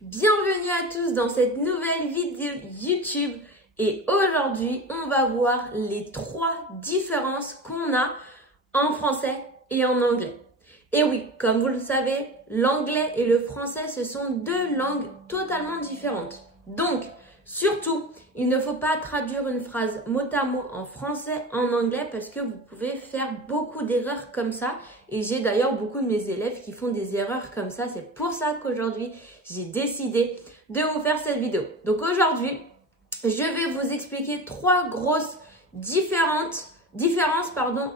Bienvenue à tous dans cette nouvelle vidéo YouTube et aujourd'hui on va voir les 3 différences qu'on a en français et en anglais. Et oui, comme vous le savez, l'anglais et le français ce sont 2 langues totalement différentes. Donc, surtout, il ne faut pas traduire une phrase mot à mot en français en anglais parce que vous pouvez faire beaucoup d'erreurs comme ça. Et j'ai d'ailleurs beaucoup de mes élèves qui font des erreurs comme ça. C'est pour ça qu'aujourd'hui, j'ai décidé de vous faire cette vidéo. Donc aujourd'hui, je vais vous expliquer 3 grosses différences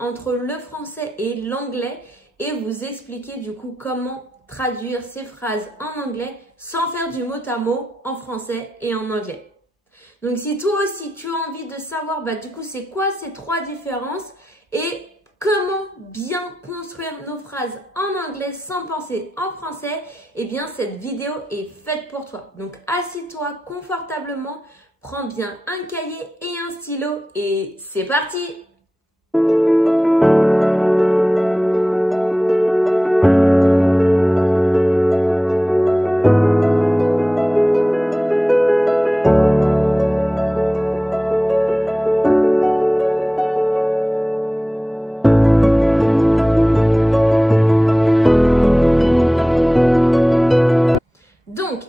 entre le français et l'anglais et vous expliquer du coup comment traduire ces phrases en anglais sans faire du mot à mot en français et en anglais. Donc si toi aussi tu as envie de savoir du coup c'est quoi ces 3 différences et comment bien construire nos phrases en anglais sans penser en français, eh bien cette vidéo est faite pour toi. Donc assis-toi confortablement, prends bien un cahier et un stylo et c'est parti!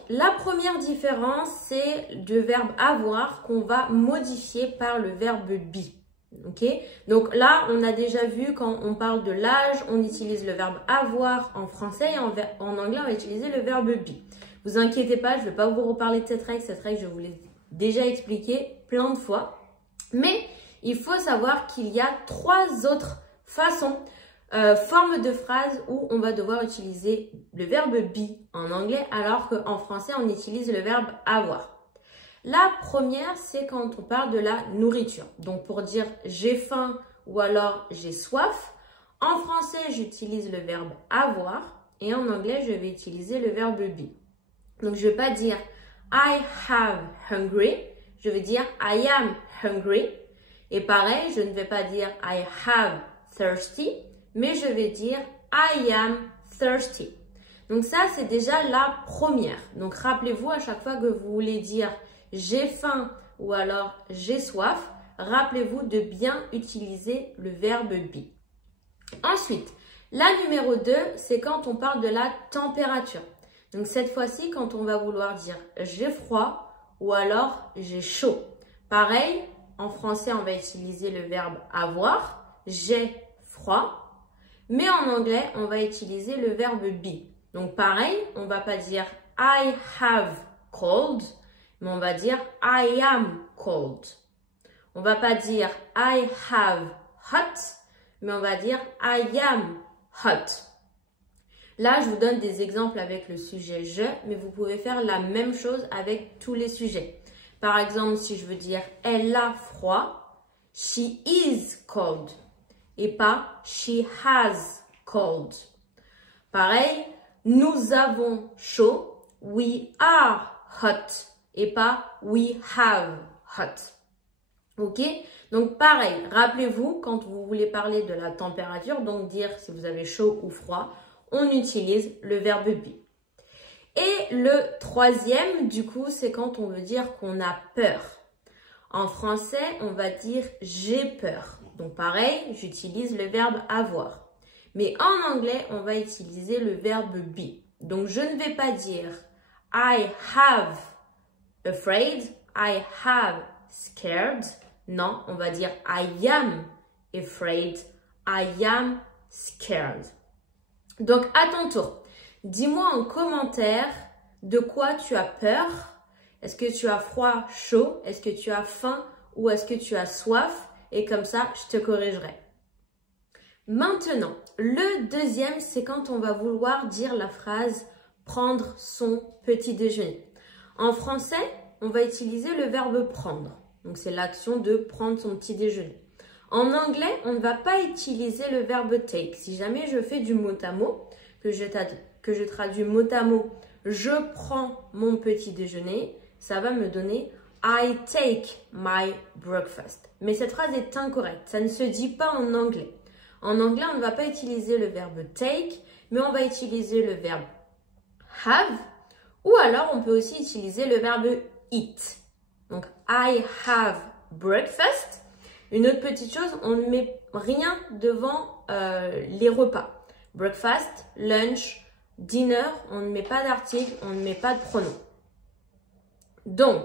La première différence, c'est le verbe avoir qu'on va modifier par le verbe be. Okay? Donc là, on a déjà vu quand on parle de l'âge, on utilise le verbe avoir en français et en anglais, on va utiliser le verbe be. Vous inquiétez pas, je ne vais pas vous reparler de cette règle je vous l'ai déjà expliqué plein de fois. Mais il faut savoir qu'il y a 3 autres façons forme de phrase où on va devoir utiliser le verbe be en anglais alors qu'en français on utilise le verbe avoir. La première c'est quand on parle de la nourriture. Donc pour dire j'ai faim ou alors j'ai soif, en français j'utilise le verbe avoir et en anglais je vais utiliser le verbe be. Donc je ne vais pas dire I have hungry, je vais dire I am hungry. Et pareil, je ne vais pas dire I have thirsty, mais je vais dire I am thirsty. Donc ça, c'est déjà la première. Donc rappelez-vous, à chaque fois que vous voulez dire j'ai faim ou alors j'ai soif, rappelez-vous de bien utiliser le verbe be. Ensuite, la numéro 2, c'est quand on parle de la température. Donc cette fois-ci, quand on va vouloir dire j'ai froid ou alors j'ai chaud. Pareil, en français, on va utiliser le verbe avoir, j'ai froid. Mais en anglais, on va utiliser le verbe be. Donc pareil, on ne va pas dire I have cold, mais on va dire I am cold. On ne va pas dire I have hot, mais on va dire I am hot. Là, je vous donne des exemples avec le sujet je, mais vous pouvez faire la même chose avec tous les sujets. Par exemple, si je veux dire elle a froid, she is cold. Et pas she has cold. Pareil, nous avons chaud, we are hot et pas we have hot. Ok? Donc pareil, rappelez-vous quand vous voulez parler de la température, donc dire si vous avez chaud ou froid, on utilise le verbe be. Et le troisième, du coup, c'est quand on veut dire qu'on a peur. En français, on va dire j'ai peur. Donc pareil, j'utilise le verbe avoir. Mais en anglais, on va utiliser le verbe be. Donc je ne vais pas dire I have afraid, I have scared. Non, on va dire I am afraid, I am scared. Donc à ton tour, dis-moi en commentaire de quoi tu as peur. Est-ce que tu as froid, chaud? Est-ce que tu as faim ou est-ce que tu as soif? Et comme ça, je te corrigerai. Maintenant, le deuxième, c'est quand on va vouloir dire la phrase « prendre son petit déjeuner ». En français, on va utiliser le verbe « prendre ». Donc, c'est l'action de prendre son petit déjeuner. En anglais, on ne va pas utiliser le verbe « take ». Si jamais je fais du mot à mot, que je traduis mot à mot « je prends mon petit déjeuner », ça va me donner I take my breakfast. Mais cette phrase est incorrecte. Ça ne se dit pas en anglais. En anglais, on ne va pas utiliser le verbe take, mais on va utiliser le verbe have Ou alors, on peut aussi utiliser le verbe eat. Donc, I have breakfast. Une autre petite chose, on ne met rien devant les repas. Breakfast, lunch, dinner, on ne met pas d'article, on ne met pas de pronom. Donc,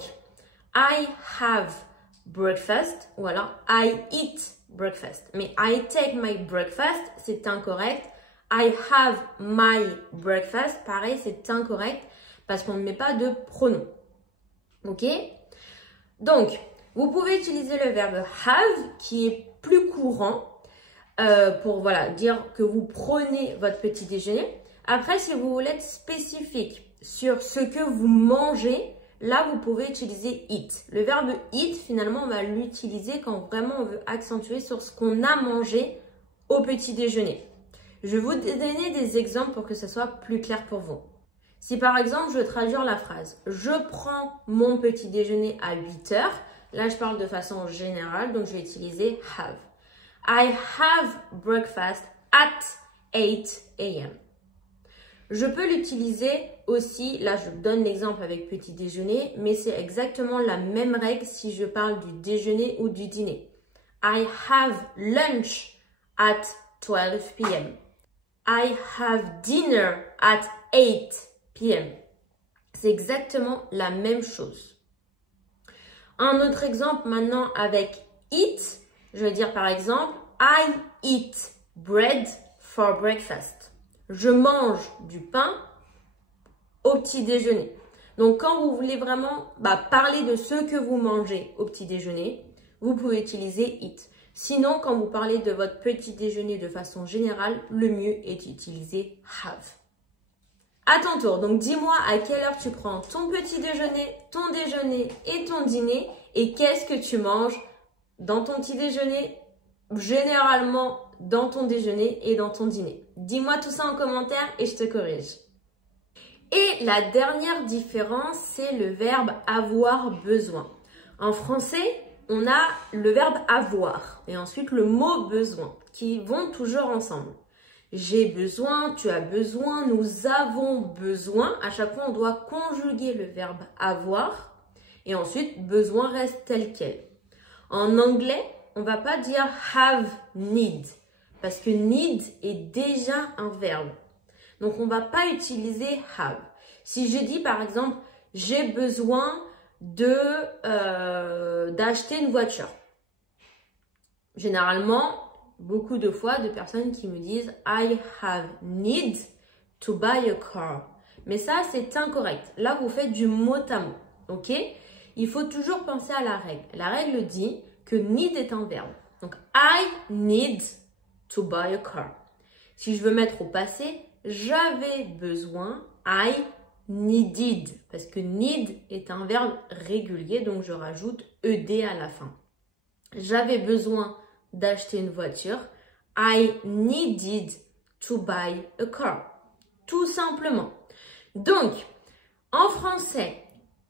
I have breakfast ou alors I eat breakfast. Mais I take my breakfast, c'est incorrect. I have my breakfast, pareil, c'est incorrect parce qu'on ne met pas de pronom. Ok? Donc, vous pouvez utiliser le verbe have qui est plus courant pour dire que vous prenez votre petit déjeuner. Après, si vous voulez être spécifique sur ce que vous mangez, là, vous pouvez utiliser eat. Le verbe eat, finalement, on va l'utiliser quand vraiment on veut accentuer sur ce qu'on a mangé au petit déjeuner. Je vais vous donner des exemples pour que ce soit plus clair pour vous. Si par exemple, je veux traduire la phrase « Je prends mon petit déjeuner à 8 heures », là, je parle de façon générale, donc je vais utiliser have. I have breakfast at 8 a.m. Je peux l'utiliser aussi, là je donne l'exemple avec petit déjeuner, mais c'est exactement la même règle si je parle du déjeuner ou du dîner. I have lunch at 12 p.m. I have dinner at 8 p.m. C'est exactement la même chose. Un autre exemple maintenant avec eat, je vais dire par exemple, I eat bread for breakfast. Je mange du pain au petit déjeuner. Donc, quand vous voulez vraiment parler de ce que vous mangez au petit déjeuner, vous pouvez utiliser eat. Sinon, quand vous parlez de votre petit déjeuner de façon générale, le mieux est d'utiliser have. À ton tour, donc dis-moi à quelle heure tu prends ton petit déjeuner, ton déjeuner et ton dîner et qu'est-ce que tu manges dans ton petit déjeuner, généralement dans ton déjeuner et dans ton dîner. Dis-moi tout ça en commentaire et je te corrige. Et la dernière différence, c'est le verbe avoir besoin. En français, on a le verbe avoir et ensuite le mot besoin qui vont toujours ensemble. J'ai besoin, tu as besoin, nous avons besoin. À chaque fois, on doit conjuguer le verbe avoir et ensuite besoin reste tel quel. En anglais, on va pas dire have, need parce que need est déjà un verbe. Donc, on va pas utiliser have. Si je dis par exemple, j'ai besoin d'acheter une voiture. Généralement, beaucoup de fois, de personnes qui me disent I have need to buy a car. Mais ça, c'est incorrect. Là, vous faites du mot à mot. Ok? Il faut toujours penser à la règle. La règle dit que need est un verbe. Donc, I need to buy a car. Si je veux mettre au passé, j'avais besoin, I needed. Parce que need est un verbe régulier, donc je rajoute ed à la fin. J'avais besoin d'acheter une voiture. I needed to buy a car. Tout simplement. Donc, en français,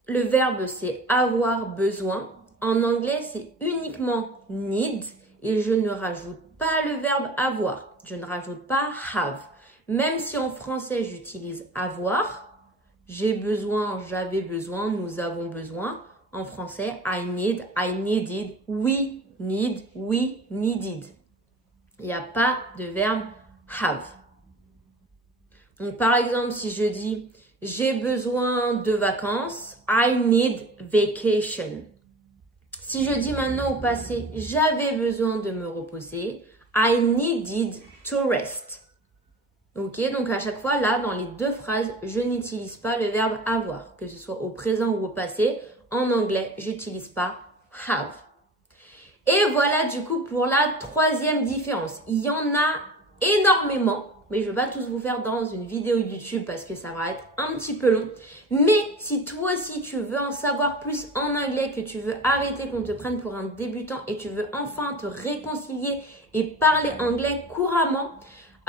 le verbe c'est avoir besoin. En anglais, c'est uniquement need et je ne rajoute pas le verbe avoir. Je ne rajoute pas have. Même si en français, j'utilise avoir, j'ai besoin, j'avais besoin, nous avons besoin. En français, I need, I needed, we need, we needed. Il n'y a pas de verbe have. Donc, par exemple, si je dis j'ai besoin de vacances, I need vacation. Si je dis maintenant au passé, j'avais besoin de me reposer, I needed to rest. Ok, donc à chaque fois, là, dans les deux phrases, je n'utilise pas le verbe avoir, que ce soit au présent ou au passé. En anglais, j'utilise pas have. Et voilà du coup pour la troisième différence. Il y en a énormément, mais je ne vais pas tous vous faire dans une vidéo YouTube parce que ça va être un petit peu long. Mais si toi aussi tu veux en savoir plus en anglais, que tu veux arrêter qu'on te prenne pour un débutant et tu veux enfin te réconcilier et parler anglais couramment,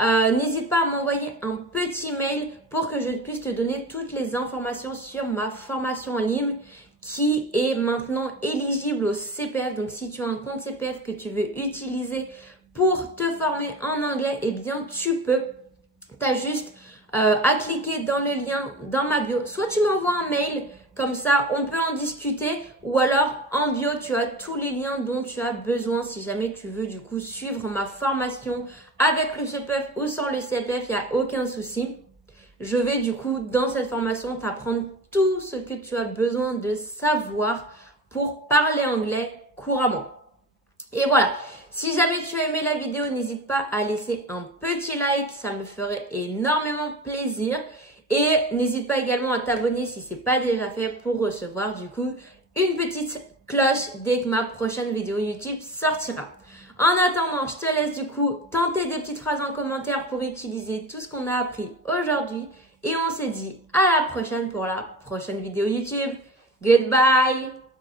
n'hésite pas à m'envoyer un petit mail pour que je puisse te donner toutes les informations sur ma formation en ligne qui est maintenant éligible au CPF. Donc, si tu as un compte CPF que tu veux utiliser pour te former en anglais, eh bien, tu peux. Tu as juste à cliquer dans le lien dans ma bio. Soit tu m'envoies un mail, comme ça on peut en discuter, ou alors en bio tu as tous les liens dont tu as besoin si jamais tu veux du coup suivre ma formation avec le CPF ou sans le CPF, il n'y a aucun souci. Je vais du coup dans cette formation t'apprendre tout ce que tu as besoin de savoir pour parler anglais couramment. Et voilà, si jamais tu as aimé la vidéo, n'hésite pas à laisser un petit like, ça me ferait énormément plaisir. Et n'hésite pas également à t'abonner si ce n'est pas déjà fait pour recevoir du coup une petite cloche dès que ma prochaine vidéo YouTube sortira. En attendant, je te laisse du coup tenter des petites phrases en commentaire pour utiliser tout ce qu'on a appris aujourd'hui. Et on se dit à la prochaine pour la prochaine vidéo YouTube. Goodbye!